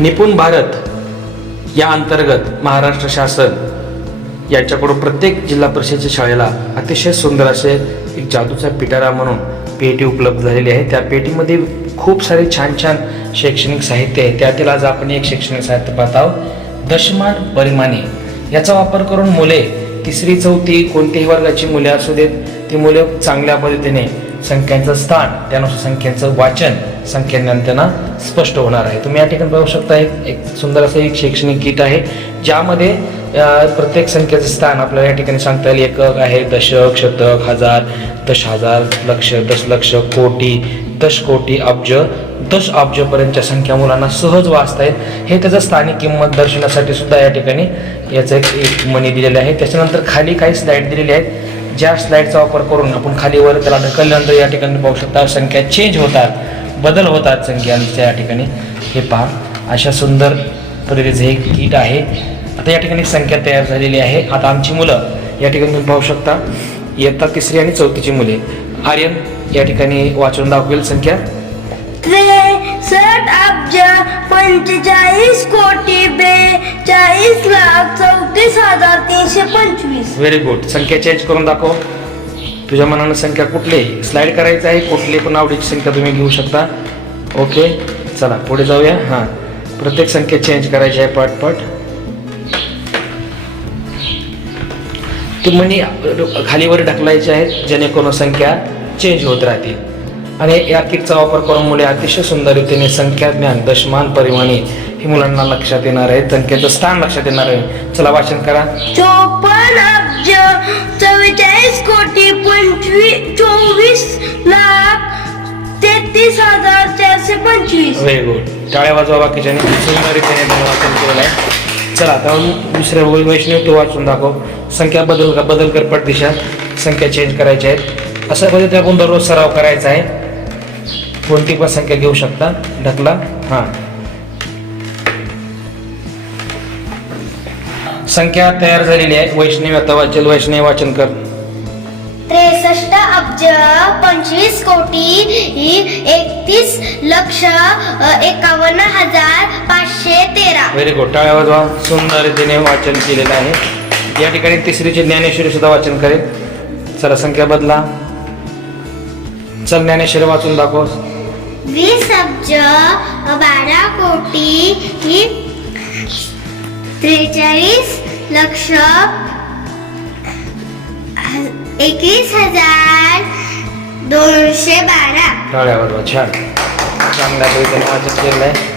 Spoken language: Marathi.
निपुण भारत या अंतर्गत महाराष्ट्र शासन याच्याकडून प्रत्येक जिल्हा परिषदेच्या शाळेला अतिशय सुंदर असे एक जादूचा पिटारा म्हणून पेटी उपलब्ध झालेली आहे. त्या पेटीमध्ये खूप सारे छान छान शैक्षणिक साहित्य आहे. त्यातील आज आपण एक शैक्षणिक साहित्य पाहत आहोत. दशमान परिमाणे. याचा वापर करून मुले तिसरी चौथी कोणत्याही वर्गाची मुले असू देत ती मुले चांगल्या पद्धतीने संख्यांचं स्थान त्यानुसार संख्यांचं वाचन संख्यांना त्यांना स्पष्ट होणार आहे. तुम्ही या ठिकाणी पाहू शकता एक एक सुंदर असं एक शैक्षणिक गीत आहे ज्यामध्ये प्रत्येक संख्येचं स्थान आपल्याला या ठिकाणी सांगता येईल. एकक आहे दशक शतक हजार दश हजार लक्ष दशलक्ष कोटी दश कोटी अब्ज. दश अब्जपर्यंतच्या संख्या मुलांना सहज वाचता येत हे त्याचं स्थानिक किंमत दर्शनासाठी सुद्धा या ठिकाणी याचं एक एक मनी दिलेलं आहे. त्याच्यानंतर खाली काही स्लाईड दिलेले आहेत. ज्या स्लाईडचा वापर करून आपण खाली वर त्याला ढकलल्यानंतर या ठिकाणी पाहू शकता संख्या चेंज होतात. बदल होतात संख्यांच्या या ठिकाणी. हे पहा अशा सुंदर पद्धतीचं हे गीट आहे. आता या ठिकाणी संख्या तयार झालेली आहे. आता आमची मुलं या ठिकाणी तुम्ही पाहू शकता. इयत्ता तिसरी आणि चौथीची मुले. आर्यन या ठिकाणी वाचून दाखवेल संख्या. त्रेसष्ट अब्ज पंचेचाळीस कोटी बेचाळीस लाख चौतीस हजार तीनशे पंचवीस. व्हेरी गुड संख्या चेंज करून दाखव. तुझ्या मनानं संख्या कुठली स्लाईड करायचं आहे कुठली पण आवडीची संख्या तुम्ही घेऊ शकता. ओके चला पुढे जाऊया. हां. प्रत्येक संख्या चेंज करायची आहे पटपट. तुम्ही खालीवर ढकलायचे आहेत जेणेकरून संख्या चेंज होत राहतील. आणि या किटचा वापर करून मुले अतिशय सुंदर रीतीने संख्या ज्ञान दशमान परिमाणी ही मुलांना लक्षात येणार आहे संख्येचं स्थान लक्षात येणार आहे. चला वाचन करा. चव्वेचाळीस कोटी पंचवीस चोवीस लाख तेहतीस हजार चारशे पंचवीस. व्हेरी गुड टाळ्या वाजवा बाकीच्याने सुंदर रीतीने त्यांनी वाचन केलेलं आहे चला आता दुसऱ्या वैष्णव तो वाचून दाखव. संख्या बदल का बदल कर पट दिशा. संख्या चेंज करायच्या आहेत. अशा पद्धतीने आपण दररोज सराव करायचा आहे. कोणती पण संख्या घेऊ शकता. ढकला. हां. संख्या तयार झालेली आहे. वैष्णवी आता वाचेल. वैष्णवी वाचन कर. त्रेसष्ट अब्ज पंचवीस कोटी एकतीस लक्ष एकावन्न हजार पाचशे तेरा. व्हेरी गुड टाळ्या वाजवा. सुंदर रीतीने वाचन केलेलं आहे. या ठिकाणी तिसरीचे ज्ञानेश्वरी सुद्धा वाचन करेल. चला संख्या बदला. चल ज्ञानेश्वरी वाचून दाखव. वीस अब्ज बारा कोटी त्रेचाळीस लक्ष. एकवीस हजार दोनशे बारा. टाळ्या छान. चांगल्या पद्धतीने वाचन केलेलं आहे